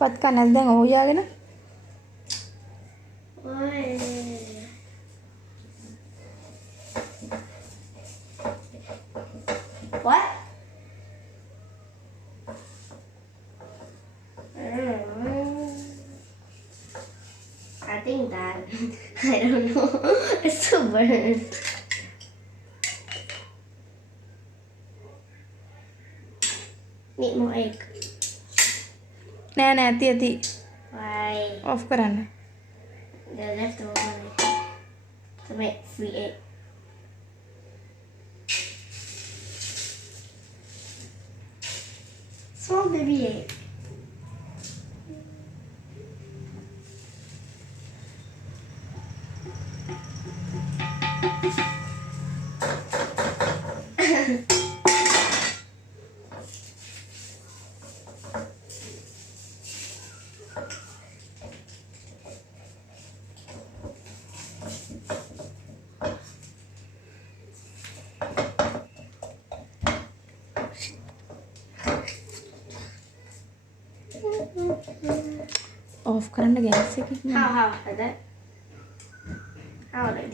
පත් කන්න නැද්ද දැන් ඕයාගෙන? What? I think that I don't know. It's too burnt. Need more egg. නෑ නෑ ඇති. Why? ඔෆ් කරන්න. The leftover egg. To make free egg. Small baby egg. Off කරන්න ගෑස් එක. How? Like that? How like